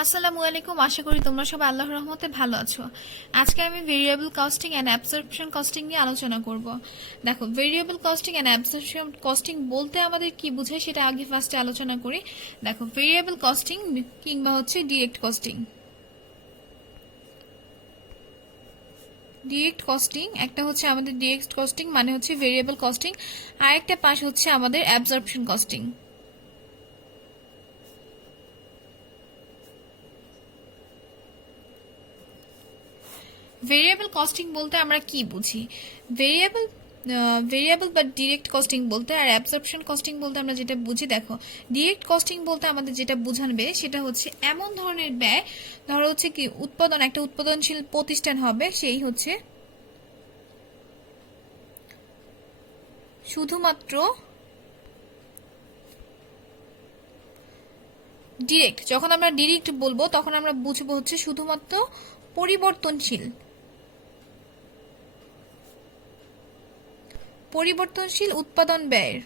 আসসালামু আলাইকুম। আশা করি তোমরা সবাই আল্লাহর রহমতে ভালো আছো। আজকে আমি variable costing and absorption costing নিয়ে আলোচনা করব। দেখো, variable costing and absorption costing বলতে আমাদের কি বোঝায় সেটা আগে ফার্স্টে আলোচনা করি। দেখো, ভেরিয়েবল কস্টিং কিংবা হচ্ছে ডিরেক্ট কস্টিং। ডিরেক্ট কস্টিং একটা হচ্ছে আমাদের ডিরেক্ট কস্টিং মানে হচ্ছে ভেরিয়েবল কস্টিং, আর একটা পাশ হচ্ছে আমাদের অ্যাবসর্পশন কস্টিং। ভেরিয়েবল কস্টিং বলতে আমরা কি বুঝি? ভেরিয়েবল ভেরিয়েবল বা ডিরেক্ট কস্টিং বলতে আর অ্যাবসর্পশন কস্টিং বলতে আমরা যেটা বুঝি, দেখো, ডিরেক্ট কস্টিং বলতে আমাদের যেটা বোঝাবে সেটা হচ্ছে এমন ধরনের ব্যয়, ধরো হচ্ছে কি একটা উৎপাদনশীল প্রতিষ্ঠান হবে, সেই হচ্ছে শুধুমাত্র ডিরেক্ট। যখন আমরা ডিরেক্ট বলবো তখন আমরা বুঝবো হচ্ছে শুধুমাত্র পরিবর্তনশীল পরিবর্তনশীল উৎপাদন ব্যয়ের।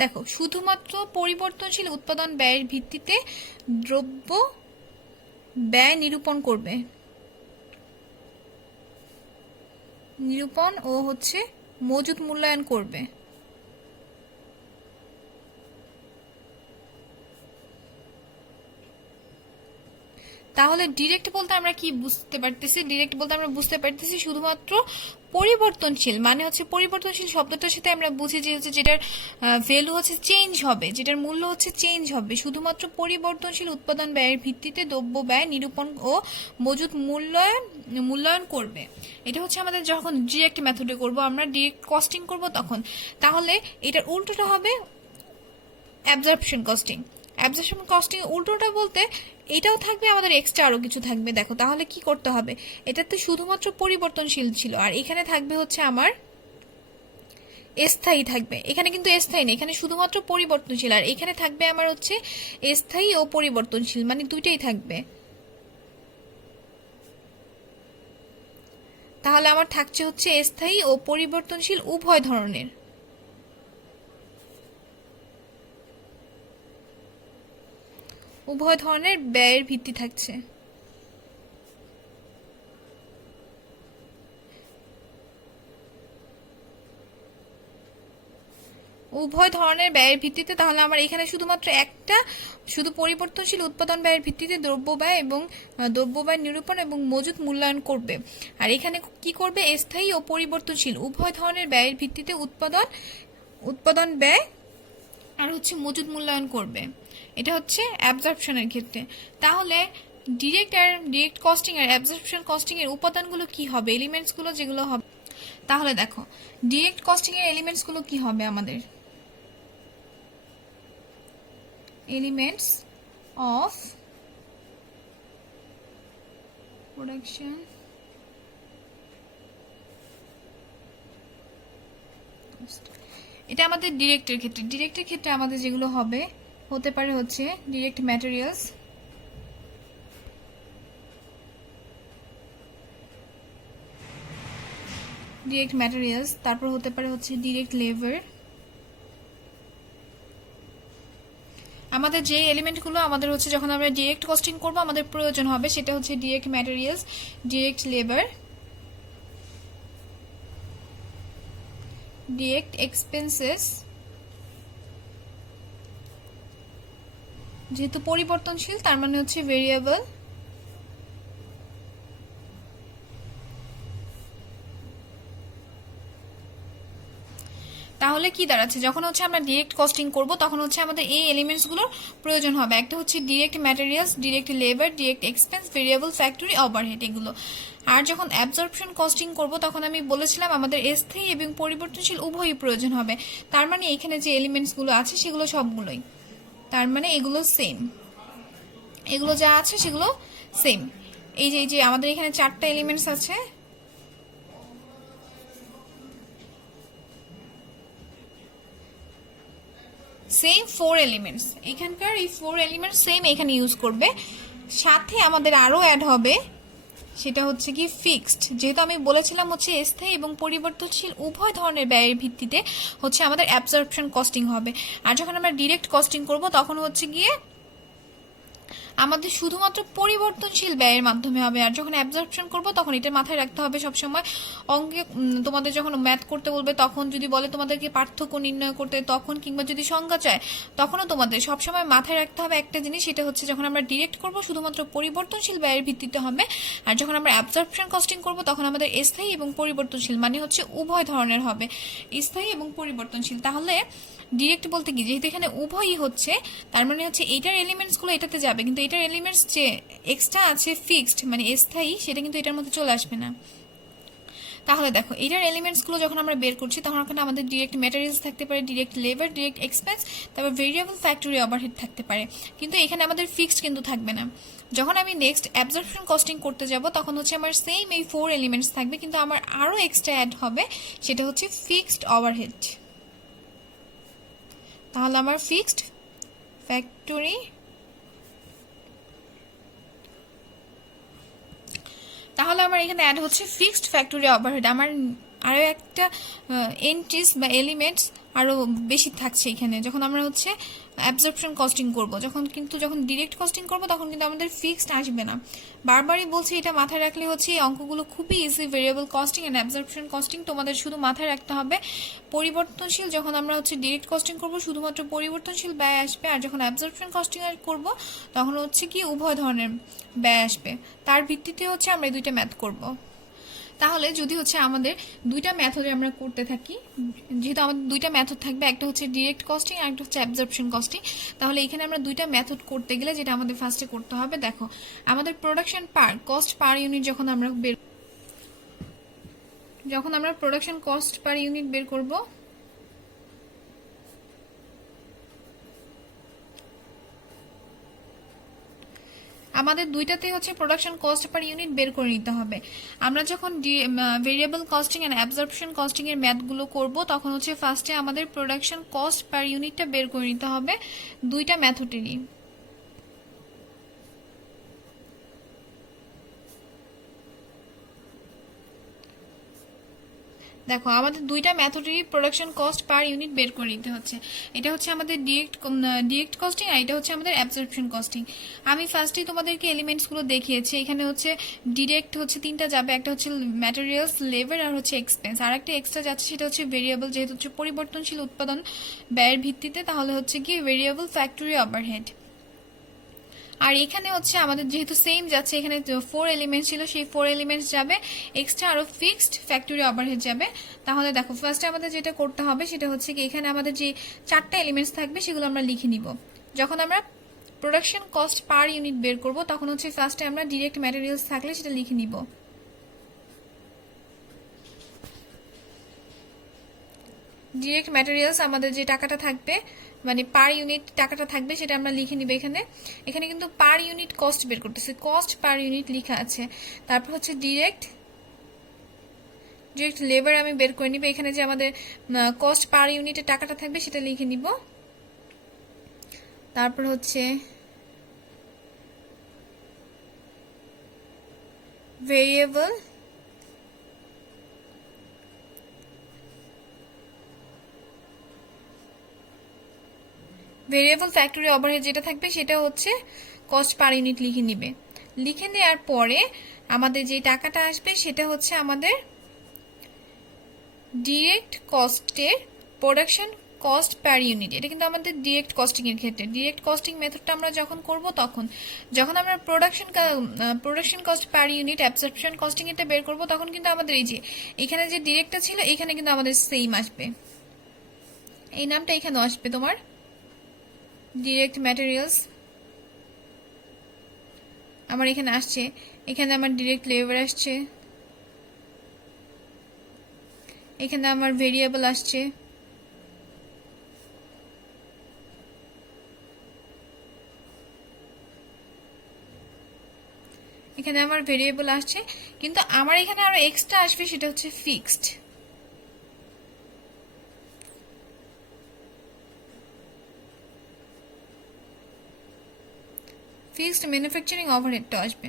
দেখো, শুধুমাত্র পরিবর্তনশীল উৎপাদন ব্যয়ের ভিত্তিতে দ্রব্য ব্যয় নিরূপণ ও হচ্ছে মজুত মূল্যায়ন করবে। তাহলে ডিরেক্ট বলতে আমরা কি বুঝতে পারতেছি? ডিরেক্ট বলতে আমরা বুঝতে পারতেছি শুধুমাত্র পরিবর্তনশীল, মানে হচ্ছে পরিবর্তনশীল শব্দটার সাথে আমরা বুঝি যে হচ্ছে যেটার ভ্যালু হচ্ছে চেঞ্জ হবে, যেটার মূল্য হচ্ছে চেঞ্জ হবে, শুধুমাত্র পরিবর্তনশীল উৎপাদন ব্যয়ের ভিত্তিতে দ্রব্য ব্যয় নিরূপণ ও মজুত মূল্যায়ন করবে। এটা হচ্ছে আমাদের যখন ডিরেক্ট মেথডে করব, আমরা ডিরেক্ট কস্টিং করব তখন। তাহলে এটার উল্টোটা হবে অ্যাবজর্পশন কস্টিং। অ্যাবজর্পশন কস্টিং উল্টোটা বলতে এটাও থাকবে, আমাদের এক্সট্রা আরো কিছু থাকবে। দেখো, তাহলে কি করতে হবে? এটাতে শুধুমাত্র পরিবর্তনশীল ছিল, আর এখানে থাকবে হচ্ছে আমার স্থায়ী থাকবে। এখানে কিন্তু স্থায়ী নেই, এখানে শুধুমাত্র পরিবর্তনশীল, আর এখানে থাকবে আমার হচ্ছে স্থায়ী ও পরিবর্তনশীল, মানে দুইটাই থাকবে। তাহলে আমার থাকছে হচ্ছে স্থায়ী ও পরিবর্তনশীল উভয় ধরনের। উভয় ধরনের ব্যয়ের ভিত্তি থাকছে। উভয় ধরনের ব্যয়ের ভিত্তিতে। তাহলে আমার এখানে শুধুমাত্র একটা, শুধু পরিবর্তনশীল উৎপাদন ব্যয়ের ভিত্তিতে দ্রব্য ব্যয় এবং দ্রব্য ব্যয় নিরূপণ এবং মজুত মূল্যায়ন করবে। আর এখানে কি করবে? স্থায়ী ও পরিবর্তনশীল উভয় ধরনের ব্যয়ের ভিত্তিতে উৎপাদন ব্যয় আর হচ্ছে মজুত মূল্যায়ন করবে। এটা হচ্ছে অ্যাবজর্পশনের ক্ষেত্রে। তাহলে ডিরেক্ট কস্টিং আর অ্যাবজর্পশন কস্টিং এর উপাদানগুলো কি হবে, এলিমেন্টসগুলো যেগুলো হবে? তাহলে দেখো, ডিরেক্ট কস্টিং এর এলিমেন্টসগুলো কি হবে? আমাদের elements of production এটা আমাদের ডিরেক্টের ক্ষেত্রে আমাদের যেগুলো হতে পারে হচ্ছে ডিরেক্ট ম্যাটেরিয়ালস, তারপর হতে পারে হচ্ছে ডিরেক্ট লেবার। আমাদের যে এলিমেন্টগুলো আমাদের হচ্ছে যখন আমরা ডিরেক্ট কস্টিং করব আমাদের প্রয়োজন হবে, সেটা হচ্ছে direct materials, direct labour, direct expenses, যেহেতু পরিবর্তনশীল তার মানে হচ্ছে ভেরিয়েবল, তাহলে কি দাঁড়াচ্ছে? যখন হচ্ছে আমরা ডিরেক্ট কস্টিং করব তখন হচ্ছে আমাদের এই এলিমেন্টসগুলোর প্রয়োজন হবে। একটা হচ্ছে direct materials, direct labour, direct expense, variable, factory, overhead, এগুলো। আর যখন অ্যাবজর্পশন কস্টিং করব তখন আমি বলেছিলাম আমাদের স্থায়ী এবং পরিবর্তনশীল উভয়ই প্রয়োজন হবে। তার মানে এখানে যে এলিমেন্টসগুলো আছে সেগুলো সবগুলোই, তার মানে এগুলো সেম, এগুলো যা আছে সেগুলো সেম। এই যে আমাদের এখানে 4টা এলিমেন্টস আছে, সেম 4 এলিমেন্টস, এখানকার এই 4 এলিমেন্টস সেম এখানে ইউজ করবে। সাথে আমাদের আরও অ্যাড হবে, সেটা হচ্ছে কি ফিক্সড। যেহেতু আমি বলেছিলাম হচ্ছে স্থায়ী এবং পরিবর্তনশীল উভয় ধরনের ব্যয়ের ভিত্তিতে হচ্ছে আমাদের অ্যাবজর্পশন কস্টিং হবে। আর যখন আমরা ডিরেক্ট কস্টিং করব তখন হচ্ছে গিয়ে আমাদের শুধুমাত্র পরিবর্তনশীল ব্যয়ের মাধ্যমে হবে। আর যখন অ্যাবজর্পশন করব তখন এটা মাথায় রাখতে হবে সবসময়। অঙ্কে তোমাদের যখন ম্যাথ করতে বলবে তখন যদি বলে তোমাদেরকে পার্থক্য নির্ণয় করতে, তখন কিংবা যদি সংজ্ঞা চায় তখনও তোমাদের সবসময় মাথায় রাখতে হবে একটা জিনিস, সেটা হচ্ছে যখন আমরা ডিরেক্ট করব শুধুমাত্র পরিবর্তনশীল ব্যয়ের ভিত্তিতে হবে, আর যখন আমরা অ্যাবজর্পশন কস্টিং করব তখন আমাদের স্থায়ী এবং পরিবর্তনশীল মানে হচ্ছে উভয় ধরনের হবে, স্থায়ী এবং পরিবর্তনশীল। তাহলে ডিরেক্ট বলতে কি, যেহেতু এখানে উভয়ই হচ্ছে, তার মানে হচ্ছে এইটার এলিমেন্টসগুলো এটাতে যাবে, কিন্তু এটার এলিমেন্টস যে এক্সট্রা আছে ফিক্সড মানে স্থায়ী, সেটা কিন্তু এটার মধ্যে চলে আসবে না। তাহলে দেখো এটার এলিমেন্টসগুলো যখন আমরা বের করছি তখন ওখানে আমাদের ডিরেক্ট ম্যাটেরিয়ালস থাকতে পারে, ডিরেক্ট লেবার, ডিরেক্ট এক্সপেন্স, তারপর ভেরিয়েবল ফ্যাক্টরি ওভারহেড থাকতে পারে, কিন্তু এখানে আমাদের ফিক্সড কিন্তু থাকবে না। যখন আমি নেক্সট অ্যাবজর্পশন কস্টিং করতে যাব তখন হচ্ছে আমার সেম এই 4 এলিমেন্টস থাকবে, কিন্তু আমার আরও এক্সট্রা অ্যাড হবে, সেটা হচ্ছে ফিক্সড ওভারহেড। তাহলে আমার ফিক্সড ফ্যাক্টরি, তাহলে আমার এখানে অ্যাড হচ্ছে ফিক্সড ফ্যাক্টরি ওভারহেড। আমার আরও একটা এন্ট্রিস বা এলিমেন্টস আরও বেশি থাকছে এখানে যখন আমরা হচ্ছে অ্যাবজর্পশন কস্টিং করব। যখন ডিরেক্ট কস্টিং করব তখন কিন্তু আমাদের ফিক্সড আসবে না। বারবারই বলছি এটা মাথায় রাখলে হচ্ছে এই অঙ্কগুলো খুবই easy. Variable costing and absorption costing তোমাদের শুধু মাথায় রাখতে হবে পরিবর্তনশীল, যখন আমরা হচ্ছে ডিরেক্ট কস্টিং করব শুধুমাত্র পরিবর্তনশীল ব্যয় আসবে, আর যখন অ্যাবজর্পশন কস্টিং করব তখন হচ্ছে কি উভয় ধরনের ব্যয় আসবে। তার ভিত্তিতে হচ্ছে আমরা এই দুইটা ম্যাথ করব। তাহলে যদি হচ্ছে আমাদের দুইটা মেথডে আমরা করতে থাকি, যেহেতু আমাদের দুইটা মেথড থাকবে, একটা হচ্ছে ডিরেক্ট কস্টিং আর একটা হচ্ছে অ্যাবজর্পশন কস্টিং, তাহলে এখানে আমরা দুইটা মেথড করতে গেলে যেটা আমাদের ফার্স্টে করতে হবে, দেখো আমাদের প্রোডাকশন কস্ট পার ইউনিট যখন আমরা প্রোডাকশন কস্ট পার ইউনিট বের করব, আমাদের দুইটাতেই হচ্ছে প্রোডাকশন কস্ট পার ইউনিট বের করে নিতে হবে। আমরা যখন variable costing and absorption costing এর ম্যাথগুলো করব তখন হচ্ছে ফার্স্টে আমাদের প্রোডাকশন কস্ট পার ইউনিটটা বের করে নিতে হবে দুইটা মেথডেরই। দেখো আমাদের দুইটা মেথডেরই প্রোডাকশন কস্ট পার ইউনিট বের করে নিতে হচ্ছে। এটা হচ্ছে আমাদের ডিরেক্ট কস্টিং আর এটা হচ্ছে আমাদের অ্যাবজর্পশন কস্টিং। আমি ফার্স্টেই তোমাদেরকে এলিমেন্টসগুলো দেখিয়েছি। এখানে হচ্ছে ডিরেক্ট হচ্ছে তিনটা যাবে, একটা হচ্ছে ম্যাটেরিয়ালস, লেবার আর হচ্ছে এক্সপেন্স, আর একটা এক্সট্রা যাচ্ছে সেটা হচ্ছে ভেরিয়েবল, যেহেতু হচ্ছে পরিবর্তনশীল উৎপাদন ব্যয়ের ভিত্তিতে, তাহলে হচ্ছে কি ভেরিয়েবল ফ্যাক্টরি ওভারহেড। আর এখানে হচ্ছে আমাদের যেহেতু সেম যাচ্ছে, এখানে 4 এলিমেন্টস ছিল, সেই 4 এলিমেন্টস যাবে, এক্সট্রা আরো ফিক্সড ফ্যাক্টরি ওভারহেড যাবে। তাহলে দেখো ফার্স্টে আমাদের যেটা করতে হবে সেটা হচ্ছে কি এখানে আমাদের যে 4টা এলিমেন্টস থাকবে সেগুলো আমরা লিখে নিব। যখন আমরা প্রোডাকশন কস্ট পার ইউনিট বের করব তখন হচ্ছে ফার্স্টে আমরা ডিরেক্ট ম্যাটেরিয়ালস থাকলে সেটা লিখে নিব। ডিরেক্ট ম্যাটেরিয়ালস আমাদের যে টাকাটা থাকবে মানে পার ইউনিট টাকাটা থাকবে সেটা আমরা লিখে নিব। এখানে কিন্তু পার ইউনিট কস্ট বের করতেছে, কস্ট পার ইউনিট লেখা আছে। তারপর হচ্ছে ডিরেক্ট লেবার আমি বের করে নিব। এখানে যে আমাদের কস্ট পার ইউনিটে টাকাটা থাকবে সেটা লিখে নিব। তারপর হচ্ছে ভেরিয়েবল ফ্যাক্টরি ওভারহেড যেটা থাকবে সেটা হচ্ছে কস্ট পার ইউনিট লিখে নিবে। লিখে নেওয়ার পরে আমাদের যে টাকাটা আসবে সেটা হচ্ছে আমাদের ডিরেক্ট কস্টের প্রোডাকশন কস্ট পার ইউনিট। এটা কিন্তু আমাদের ডিরেক্ট কস্টিং এর ক্ষেত্রে, ডিরেক্ট কস্টিং মেথডটা আমরা যখন করব যখন আমরা production cost per unit absorption costing এটা বের করব তখন কিন্তু আমাদের এই যে এখানে যে ডিরেক্টটা ছিল এখানে কিন্তু আমাদের সেম আসবে, এই নামটা এখানেও আসবে তোমার ডিরেক্ট ম্যাটেরিয়ালস। আমার এখানে আসছে, এখানে আমার ডিরেক্ট লেবার আসছে, এখানে আমার ভেরিয়েবল আসছে, এখানে আমার ভেরিয়েবল আসছে, কিন্তু আমার এখানে আরো এক্সট্রা আসবে সেটা হচ্ছে ফিক্সড। ফিক্সড ম্যানুফ্যাকচারিং ওভারহেডটা আসবে,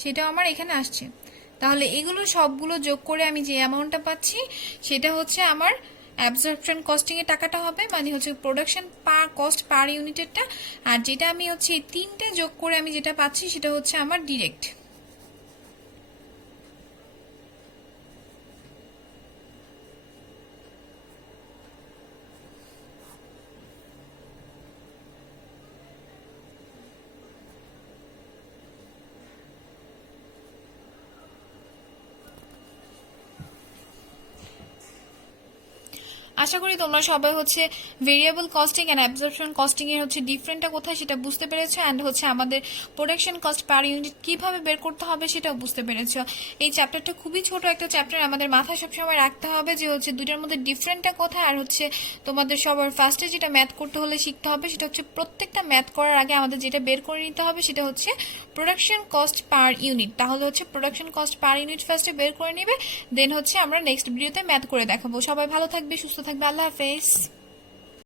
সেটাও আমার এখানে আসছে। তাহলে এগুলো সবগুলো যোগ করে আমি যে অ্যামাউন্টটা পাচ্ছি সেটা হচ্ছে আমার অ্যাবজর্পশন কস্টিং এর টাকাটা হবে, মানে হচ্ছে প্রোডাকশন পার কস্ট পার ইউনিটেরটা। আর যেটা আমি হচ্ছে এই তিনটে যোগ করে আমি যেটা পাচ্ছি সেটা হচ্ছে আমার ডিরেক্ট। আশা করি তোমরা সবাই হচ্ছে variable costing and absorption costing এর হচ্ছে ডিফারেন্টটা কোথায় সেটা বুঝতে পেরেছো, এন্ড হচ্ছে আমাদের প্রোডাকশন কস্ট পার ইউনিট কিভাবে বের করতে হবে সেটাও বুঝতে পেরেছো। এই চ্যাপ্টারটা খুবই ছোট একটা চ্যাপ্টার, আমাদের মাথায় সবসময় রাখতে হবে যে হচ্ছে দুইটার মধ্যে ডিফারেন্টটা কোথায়। আর হচ্ছে তোমাদের সবার ফার্স্টে যেটা ম্যাথ করতে হলে শিখতে হবে সেটা হচ্ছে প্রত্যেকটা ম্যাথ করার আগে আমাদের যেটা বের করে নিতে হবে সেটা হচ্ছে প্রোডাকশন কস্ট পার ইউনিট। তাহলে হচ্ছে প্রোডাকশন কস্ট পার ইউনিট ফার্স্টে বের করে নিবে, দেন হচ্ছে আমরা নেক্সট ভিডিওতে ম্যাথ করে দেখাবো। সবাই ভালো থাকবে, সুস্থ থাকবে, আল্লাহ হাফেজ।